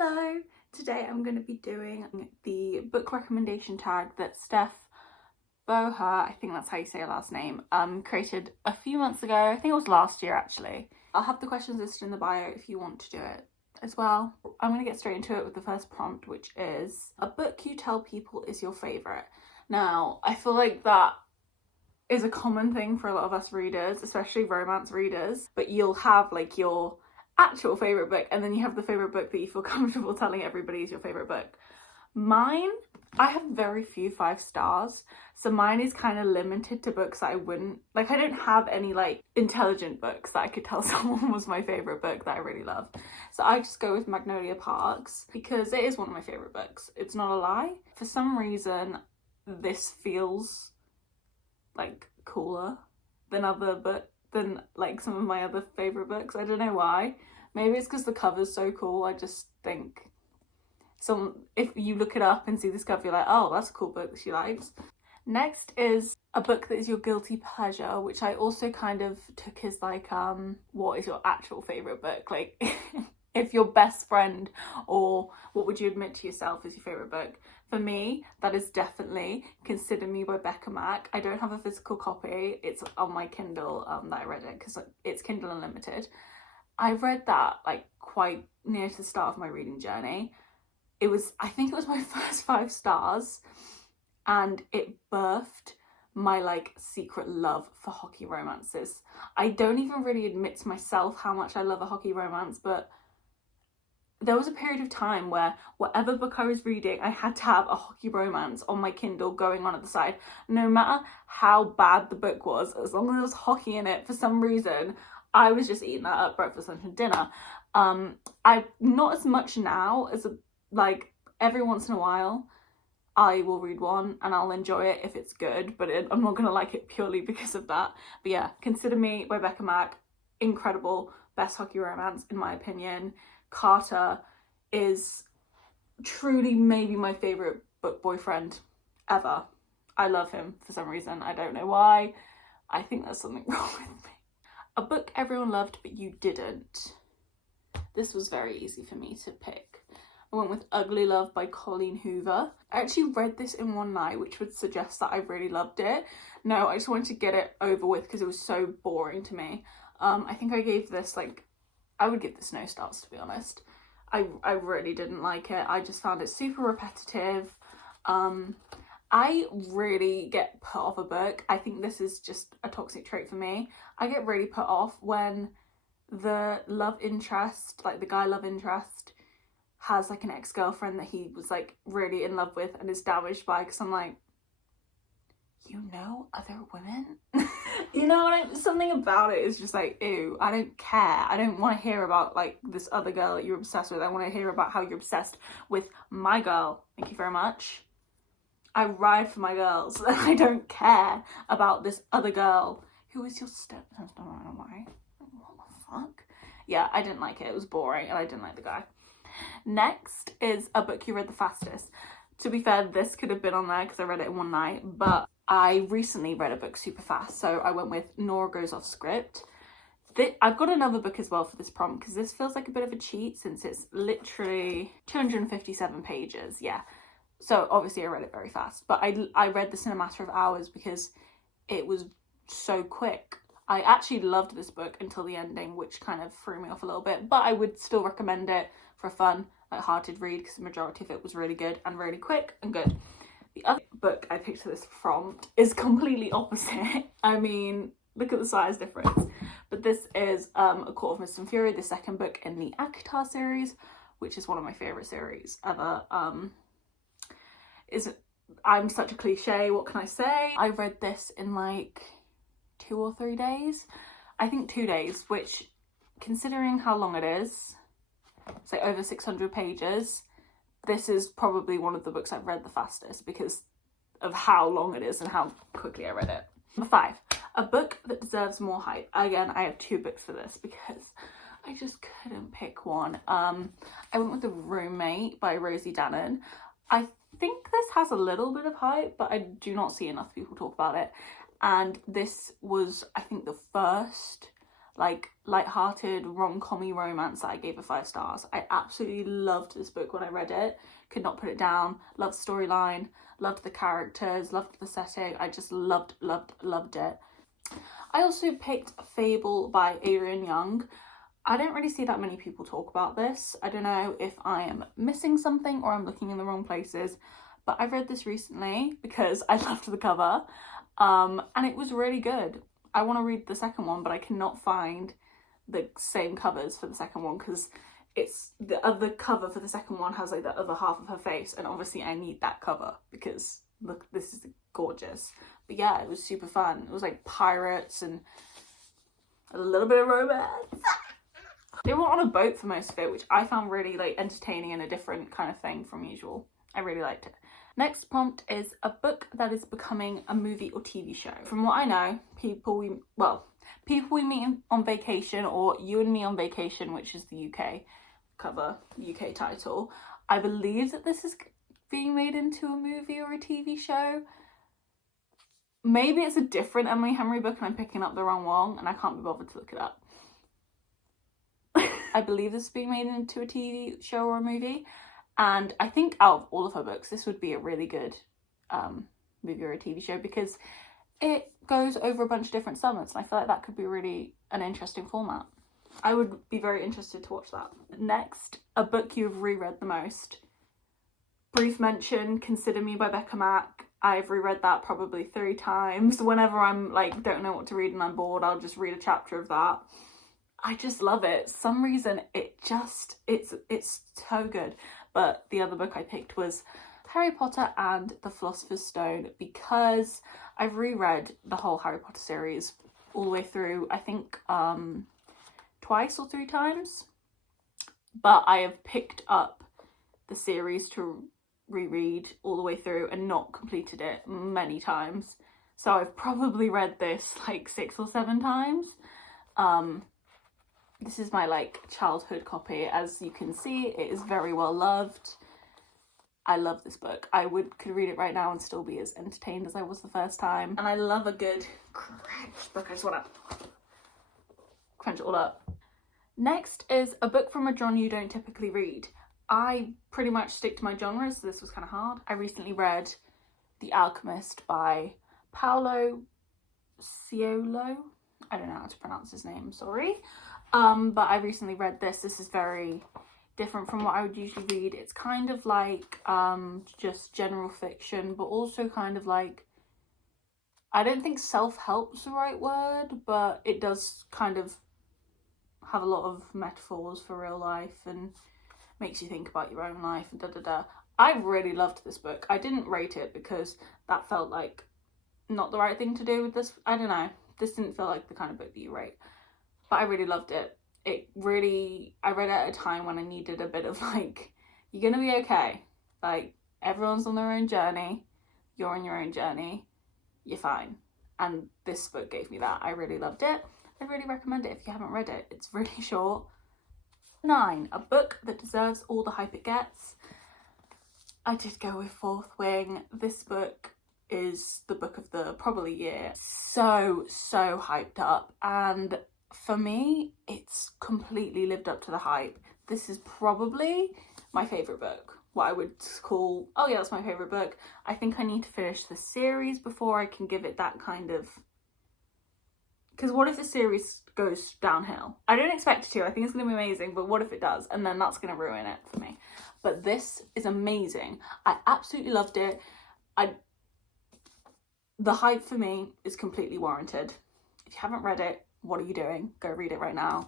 Hello! Today I'm going to be doing the book recommendation tag that Steph Bohrer, I think that's how you say her last name, created a few months ago. I think it was last year actually. I'll have the questions listed in the bio if you want to do it as well. I'm going to get straight into it with the first prompt, which is a book you tell people is your favourite. Now, I feel like that is a common thing for a lot of us readers, especially romance readers, but you'll have like your actual favourite book and then you have the favourite book that you feel comfortable telling everybody is your favourite book. Mine, I have very few 5 stars, so mine is kind of limited to books that I wouldn't, like I don't have any like intelligent books that I could tell someone was my favourite book that I really love. So I just go with Magnolia Parks because it is one of my favourite books. It's not a lie. For some reason, this feels like cooler than like some of my other favourite books. I don't know why. Maybe it's because the cover's so cool. I just think if you look it up and see this cover, you're like, oh, that's a cool book that she likes. Next is a book that is your guilty pleasure, which I also kind of took as like, what is your actual favourite book? Like, if your best friend, or what would you admit to yourself is your favourite book? For me, that is definitely Consider Me by Becca Mack. I don't have a physical copy. It's on my Kindle that I read it because it's Kindle Unlimited. I read that like quite near to the start of my reading journey. I think it was my first 5 stars, and it birthed my like secret love for hockey romances. I don't even really admit to myself how much I love a hockey romance, but there was a period of time where whatever book I was reading, I had to have a hockey romance on my Kindle going on at the side. No matter how bad the book was, as long as there was hockey in it, for some reason, I was just eating that at breakfast, lunch and dinner. I not as much now as like every once in a while I will read one and I'll enjoy it if it's good, but I'm not gonna like it purely because of that. But yeah, Consider Me by Becca Mack, incredible, best hockey romance in my opinion. Carter is truly maybe my favourite book boyfriend ever. I love him for some reason. I don't know why. I think there's something wrong with me. A book everyone loved but you didn't. This was very easy for me to pick. I went with Ugly Love by Colleen Hoover. I actually read this in one night, which would suggest that I really loved it. No, I just wanted to get it over with because it was so boring to me. I think I gave this I would give this no stars, to be honest. I really didn't like it. I just found it super repetitive. I really get put off a book. I think this is just a toxic trait for me. I get really put off when the love interest, like the guy love interest, has like an ex-girlfriend that he was like really in love with and is damaged by, because I'm like, you know other women? You know, something about it is just like, ew, I don't care. I don't want to hear about like this other girl that you're obsessed with. I want to hear about how you're obsessed with my girl. Thank you very much. I ride for my girls and I don't care about this other girl who is your stepdad. I don't know why. What the fuck? Yeah, I didn't like it. It was boring and I didn't like the guy. Next is a book you read the fastest. To be fair, this could have been on there because I read it in one night, but I recently read a book super fast, so I went with Nora Goes Off Script. I've got another book as well for this prompt because this feels like a bit of a cheat since it's literally 257 pages. Yeah, so obviously I read it very fast, but I read this in a matter of hours because it was so quick. I actually loved this book until the ending, which kind of threw me off a little bit, but I would still recommend it for a fun, light-hearted read because the majority of it was really good and really quick and good. The other book I picked for this prompt is completely opposite. I mean, look at the size difference. But this is A Court of Mist and Fury, the second book in the ACOTAR series, which is one of my favourite series ever. I'm such a cliche, what can I say? I read this in like 2 or 3 days. I think 2 days, which, considering how long it is, it's like over 600 pages. This is probably one of the books I've read the fastest because of how long it is and how quickly I read it. Number 5, a book that deserves more hype. Again, I have 2 books for this because I just couldn't pick one. I went with The Roommate by Rosie Danan. I think this has a little bit of hype, but I do not see enough people talk about it. And this was, I think, the first like light-hearted rom-commy romance that I gave it 5 stars. I absolutely loved this book when I read it. Could not put it down. Loved the storyline, loved the characters, loved the setting. I just loved it. I also picked Fable by Adrian Young. I don't really see that many people talk about this. I don't know if I am missing something or I'm looking in the wrong places, but I read this recently because I loved the cover, and it was really good. I want to read the second one, but I cannot find the same covers for the second one because it's the other cover for the second one has like the other half of her face, and obviously I need that cover because look, this is gorgeous. But yeah, it was super fun. It was like pirates and a little bit of romance. They were on a boat for most of it, which I found really like entertaining and a different kind of thing from usual. I really liked it. Next prompt is a book that is becoming a movie or TV show. From what I know, people we meet on vacation, or You and Me on Vacation, which is the UK cover, UK title. I believe that this is being made into a movie or a TV show. Maybe it's a different Emily Henry book and I'm picking up the wrong one and I can't be bothered to look it up. I believe this is being made into a TV show or a movie, and I think out of all of her books this would be a really good movie or a TV show because it goes over a bunch of different summers, and I feel like that could be really an interesting format. I would be very interested to watch that. Next, a book you've reread the most. Brief mention, Consider Me by Becca Mack. I've reread that probably 3 times. Whenever I'm like don't know what to read and I'm bored, I'll just read a chapter of that. I just love it. Some reason it's so good. But the other book I picked was Harry Potter and the Philosopher's Stone because I've reread the whole Harry Potter series all the way through, I think 2 or 3 times. But I have picked up the series to reread all the way through and not completed it many times. So I've probably read this like 6 or 7 times. This is my like childhood copy. As you can see, it is very well loved. I love this book. I could read it right now and still be as entertained as I was the first time. And I love a good crunch book. I just want to crunch it all up. Next is a book from a genre you don't typically read. I pretty much stick to my genres, so this was kind of hard. I recently read The Alchemist by Paolo Ciolo. I don't know how to pronounce his name, sorry. But I recently read this. This is very different from what I would usually read. It's kind of like just general fiction, but also kind of like, I don't think self-help's the right word, but it does kind of have a lot of metaphors for real life and makes you think about your own life and da-da-da. I really loved this book. I didn't rate it because that felt like not the right thing to do with this. I don't know. This didn't feel like the kind of book that you rate. But I really loved it. I read it at a time when I needed a bit of like, you're gonna be okay. Like, everyone's on their own journey. You're on your own journey. You're fine. And this book gave me that. I really loved it. I really recommend it if you haven't read it. It's really short. 9, a book that deserves all the hype it gets. I did go with Fourth Wing. This book is the book of the probably year. So hyped up, and for me it's completely lived up to the hype. This is probably my favourite book. What I would call, oh yeah, that's my favourite book. I think I need to finish the series before I can give it that kind of, because what if the series goes downhill? I don't expect it to. I think it's going to be amazing, but what if it does? And then that's going to ruin it for me. But this is amazing. I absolutely loved it. The hype for me is completely warranted. If you haven't read it, what are you doing? Go read it right now.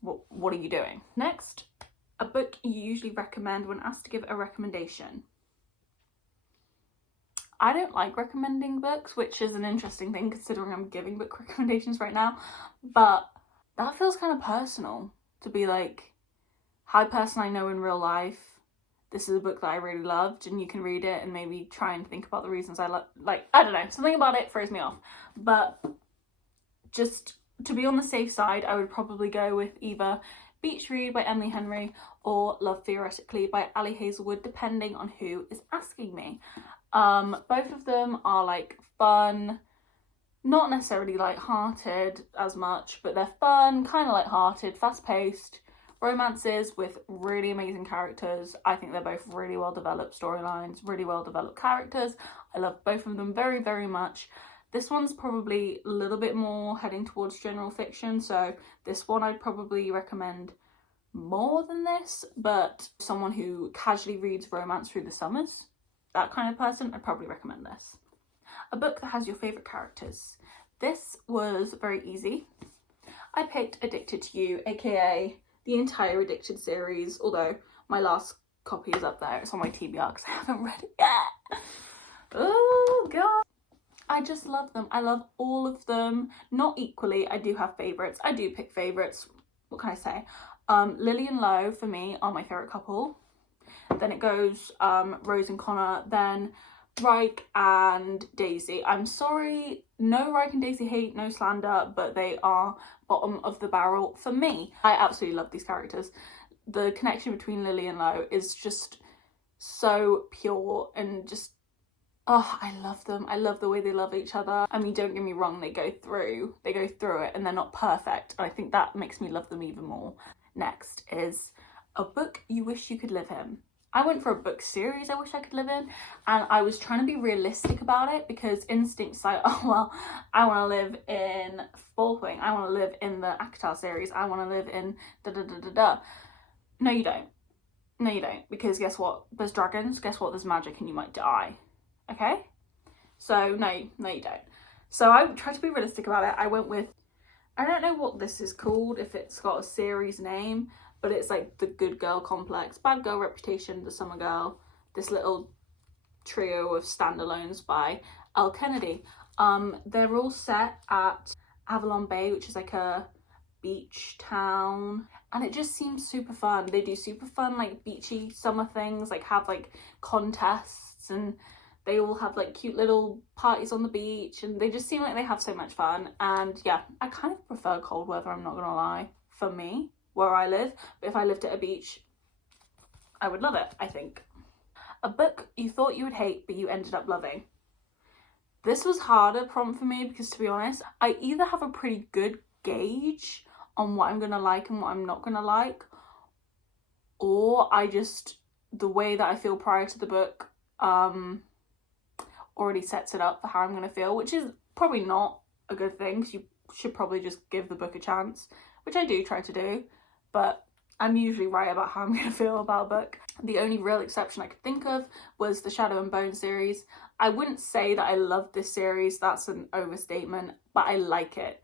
What are you doing? Next, a book you usually recommend when asked to give a recommendation. I don't like recommending books, which is an interesting thing considering I'm giving book recommendations right now, but that feels kind of personal to be like, hi person I know in real life, this is a book that I really loved, and you can read it and maybe try and think about the reasons I like, I don't know, something about it throws me off. But just to be on the safe side, I would probably go with either Beach Read by Emily Henry or Love Theoretically by Ali Hazelwood, depending on who is asking me. Both of them are like fun, not necessarily light-hearted as much, but they're fun, kind of light-hearted, fast-paced romances with really amazing characters. I think they're both really well-developed storylines, really well-developed characters. I love both of them very, very much. This one's probably a little bit more heading towards general fiction, so this one I'd probably recommend more than this, but someone who casually reads romance through the summers, that kind of person, I'd probably recommend this. A book that has your favourite characters. This was very easy. I picked Addicted to You, aka the entire Addicted series, although my last copy is up there. It's on my TBR because I haven't read it yet. Oh god. I just love them. I love all of them. Not equally. I do have favourites. I do pick favourites. What can I say? Lily and Lo, for me, are my favourite couple. Then it goes Rose and Connor, then Reich and Daisy. I'm sorry, no Reich and Daisy hate, no slander, but they are bottom of the barrel for me. I absolutely love these characters. The connection between Lily and Lo is just so pure and just, oh, I love them. I love the way they love each other. I mean, don't get me wrong, they go through it and they're not perfect. And I think that makes me love them even more. Next is a book you wish you could live in. I went for a book series I wish I could live in, and I was trying to be realistic about it because instinct's like, oh well, I want to live in Fourth Wing, I want to live in the Akatar series, I want to live in da da da da da. No you don't. No you don't, because guess what? There's dragons, guess what? There's magic and you might die. Okay? So no you don't. So I tried to be realistic about it. I went with, I don't know what this is called, if it's got a series name, but it's like the good girl complex, bad girl reputation, the summer girl, this little trio of standalones by Elle Kennedy. They're all set at Avalon Bay, which is like a beach town, and it just seems super fun. They do super fun like beachy summer things, like have like contests, and they all have like cute little parties on the beach, and they just seem like they have so much fun. And yeah, I kind of prefer cold weather, I'm not gonna lie, for me, where I live. But if I lived at a beach, I would love it, I think. A book you thought you would hate but you ended up loving. This was harder prompt for me because, to be honest, I either have a pretty good gauge on what I'm gonna like and what I'm not gonna like, or I just, the way that I feel prior to the book already sets it up for how I'm gonna feel, which is probably not a good thing because you should probably just give the book a chance, which I do try to do, but I'm usually right about how I'm going to feel about a book. The only real exception I could think of was the Shadow and Bone series. I wouldn't say that I love this series, that's an overstatement, but I like it.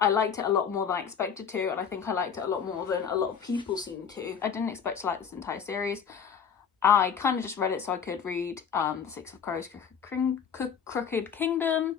I liked it a lot more than I expected to, and I think I liked it a lot more than a lot of people seem to. I didn't expect to like this entire series. I kind of just read it so I could read The Six of Crows, Crooked Kingdom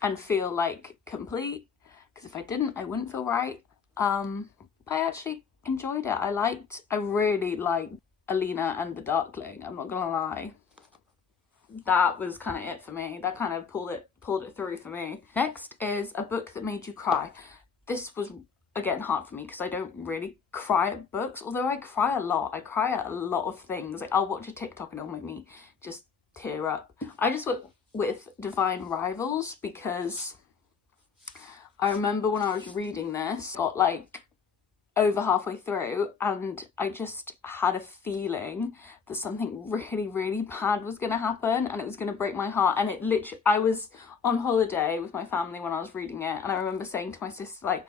and feel like complete, because if I didn't, I wouldn't feel right. I actually enjoyed it. I really liked Alina and the Darkling, I'm not gonna lie. That was kind of it for me. That kind of pulled it through for me. Next is a book that made you cry. This was, again, hard for me because I don't really cry at books, although I cry a lot. I cry at a lot of things. Like, I'll watch a TikTok and it'll make me just tear up. I just went with Divine Rivals because I remember when I was reading this, got like over halfway through, and I just had a feeling that something really, really bad was going to happen and it was going to break my heart. And it literally, I was on holiday with my family when I was reading it, and I remember saying to my sister, like,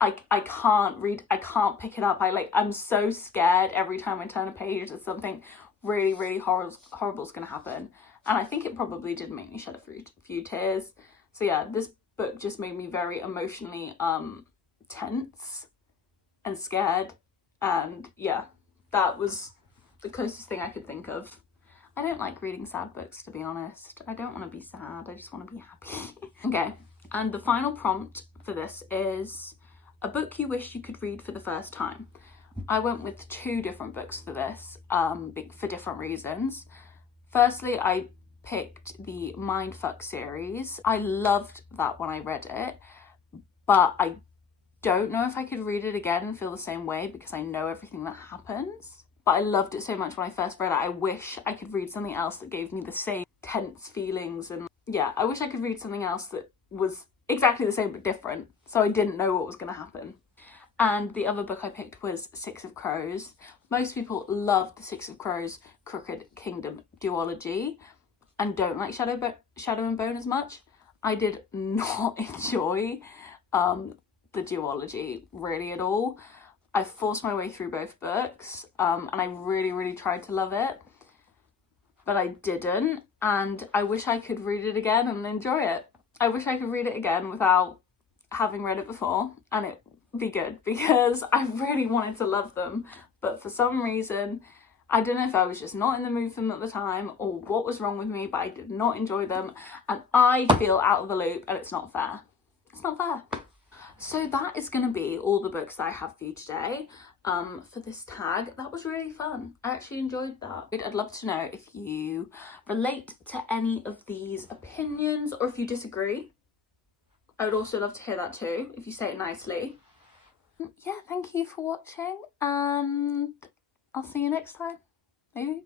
I can't read, I can't pick it up. I'm so scared every time I turn a page that something really, really horrible is going to happen. And I think it probably did make me shed a few tears. So yeah, this book just made me very emotionally tense and scared, and yeah, that was the closest thing I could think of. I don't like reading sad books, to be honest. I don't want to be sad, I just want to be happy. Okay, and the final prompt for this is a book you wish you could read for the first time. I went with 2 different books for this, for different reasons. Firstly, I picked the Mindfuck series. I loved that when I read it, but I don't know if I could read it again and feel the same way because I know everything that happens. But I loved it so much when I first read it. I wish I could read something else that gave me the same tense feelings, and yeah, I wish I could read something else that was exactly the same but different, so I didn't know what was going to happen. And the other book I picked was Six of Crows. Most people love the Six of Crows Crooked Kingdom duology and don't like Shadow and Bone as much. I did not enjoy the duology really at all. I forced my way through both books and I really tried to love it, but I didn't, and I wish I could read it again and enjoy it. I wish I could read it again without having read it before and it be good, because I really wanted to love them, but for some reason, I don't know if I was just not in the mood for them at the time or what was wrong with me, but I did not enjoy them and I feel out of the loop and it's not fair. It's not fair. So that is going to be all the books that I have for you today for this tag. That was really fun. I actually enjoyed that. I'd love to know if you relate to any of these opinions or if you disagree. I would also love to hear that too, if you say it nicely. Yeah, thank you for watching and I'll see you next time. Maybe.